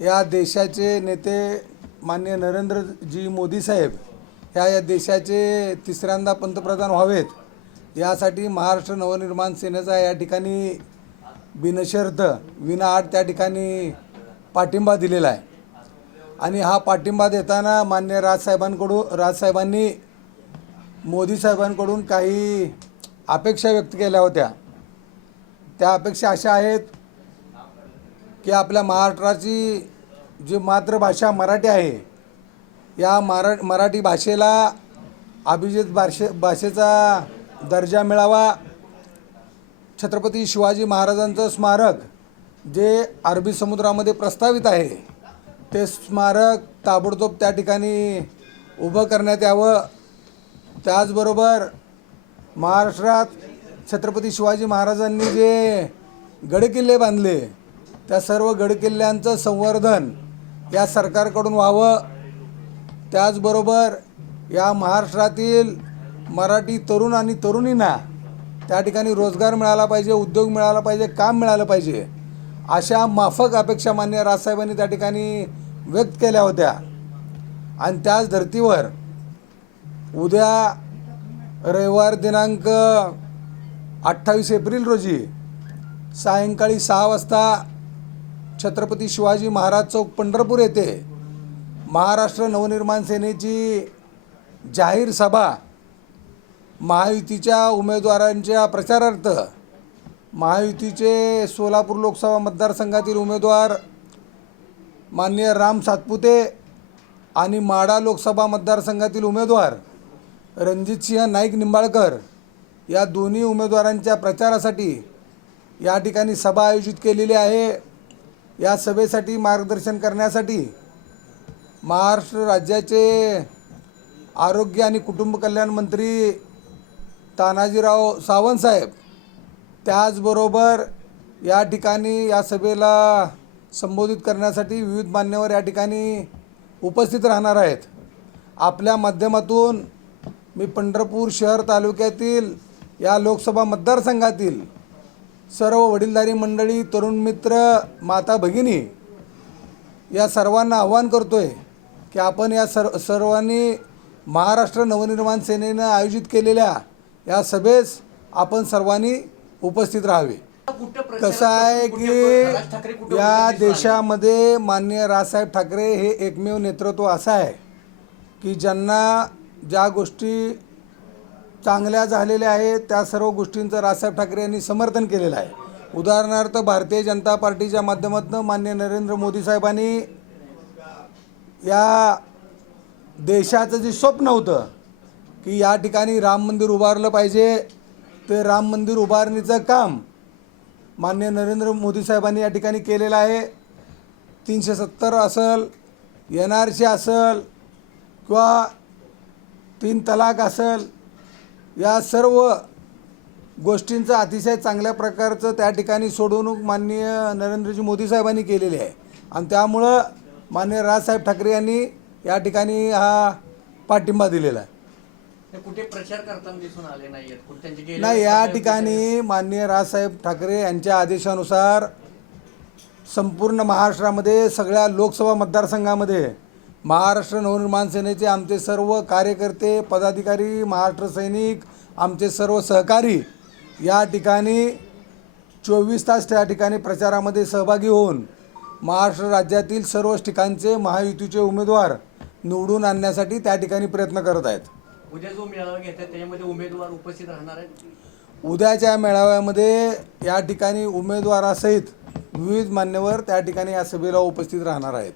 या देशाचे नेते माननीय नरेंद्रजी मोदी साहेब या देशाचे तिसऱ्यांदा पंतप्रधान व्हावेत यासाठी महाराष्ट्र नवनिर्माण सेनेचा या ठिकाणी बिनशर्त विनाअट त्या ठिकाणी पाठिंबा दिलेला आहे। आणि हा पाठिंबा देताना माननीय राजसाहेबांनी मोदी साहेबांकडून काही अपेक्षा व्यक्त केल्या होत्या। त्या अपेक्षा अशा आहेत की आपल्या महाराष्ट्राची जी मातृभाषा मराठी आहे या मराठी भाषेला अभिजात भाषेचा दर्जा मिळावा। छत्रपती शिवाजी महाराजांचं स्मारक जे अरबी समुद्रामध्ये प्रस्तावित आहे ते स्मारक ताबडतोब त्या ठिकाणी उभं करण्यात यावं। त्याचबरोबर महाराष्ट्रात छत्रपती शिवाजी महाराजांनी जे गडकिल्ले बांधले त्या सर्व गडकिल्ल्यांचं संवर्धन या सरकारकडून व्हावं। त्याचबरोबर या महाराष्ट्रातील मराठी तरुण आणि तरुणींना त्या ठिकाणी रोजगार मिळाला पाहिजे, उद्योग मिळाला पाहिजे, काम मिळालं पाहिजे अशा माफक अपेक्षा माननीय राजसाहेबांनी त्या ठिकाणी व्यक्त केल्या होत्या। आणि त्याच धर्तीवर उद्या रविवार दिनांक 28 एप्रिल रोजी सायंकाळी 6 वाजता छत्रपती शिवाजी महाराज चौक पंढरपूर येथे महाराष्ट्र नवनिर्माण सेनेची जाहीर सभा महायुतीच्या उमेदवारांच्या प्रचारार्थ महायुतीचे सोलापूर लोकसभा मतदारसंघातील उमेदवार माननीय राम सातपुते आणि माढा लोकसभा मतदारसंघातील उमेदवार रणजितसिंह नाईक निंबाळकर या दोन्ही उमेदवारांच्या प्रचारासाठी या ठिकाणी सभा आयोजित केलेली आहे। या सभेसाठी मार्गदर्शन करण्यासाठी महाराष्ट्र राज्याचे आरोग्य आणि कुटुंब कल्याण मंत्री तानाजीराव सावंत साहेब त्याचबरोबर या ठिकाणी या सभेला संबोधित करण्यासाठी विविध मान्यवर या ठिकाणी उपस्थित राहणार आहेत। आपल्या माध्यमातून मी पंढरपूर शहर तालुक्यातील या लोकसभा मतदारसंघातील सर्व वडीलधारी मंडळी, तरुण मित्र, माता भगिनी या सर्वांना आवाहन करतोय की आपण या सर्वांनी महाराष्ट्र नवनिर्माण सेनेनं आयोजित केलेल्या या सभेस आपण सर्वांनी उपस्थित राहावे। कसं आहे की या देशामध्ये माननीय राजसाहेब ठाकरे हे एकमेव नेतृत्व असं आहे की ज्यांना ज्या गोष्टी चांगल्या झालेल्या आहेत त्या सर्व गोष्टींचं राजसाहेब ठाकरे यांनी समर्थन केलेलं आहे। उदाहरणार्थ भारतीय जनता पार्टीच्या माध्यमातून माननीय नरेंद्र मोदी साहेबांनी या देशाचं जे स्वप्न होतं की या ठिकाणी राम मंदिर उभारलं पाहिजे ते राम मंदिर उभारणीचं काम माननीय नरेंद्र मोदी साहेबांनी या ठिकाणी केलेलं आहे। 370 असेल, NRC असेल किंवा 3 तलाक असेल या सर्व गोष्टींचं अतिशय चांगल्या प्रकारचं त्या ठिकाणी सोडवणूक माननीय नरेंद्रजी मोदी साहेबांनी केलेली आहे। आणि त्यामुळं माननीय राजसाहेब ठाकरे यांनी या ठिकाणी हा पाठिंबा दिलेला आहे। कुठे प्रचार करताना दिसून आले नाहीत नाही, या ठिकाणी माननीय राजसाहेब ठाकरे यांच्या आदेशानुसार संपूर्ण महाराष्ट्रामध्ये सगळ्या लोकसभा मतदारसंघामध्ये महाराष्ट्र नवनिर्माण सेनेचे आमचे सर्व कार्यकर्ते, पदाधिकारी, महाराष्ट्र सैनिक, आमचे सर्व सहकारी या ठिकाणी 24 तास त्या ठिकाणी प्रचारामध्ये सहभागी होऊन महाराष्ट्र राज्यातील सर्व ठिकाणचे महायुतीचे उमेदवार निवडून आणण्यासाठी त्या ठिकाणी प्रयत्न करत आहेत। उद्या जो मेळावा घेतात त्याच्यामध्ये उमेदवार उपस्थित राहणार आहेत। उद्याच्या मेळाव्यामध्ये या ठिकाणी उमेदवारासहित विविध मान्यवर त्या ठिकाणी या सभेला उपस्थित राहणार आहेत।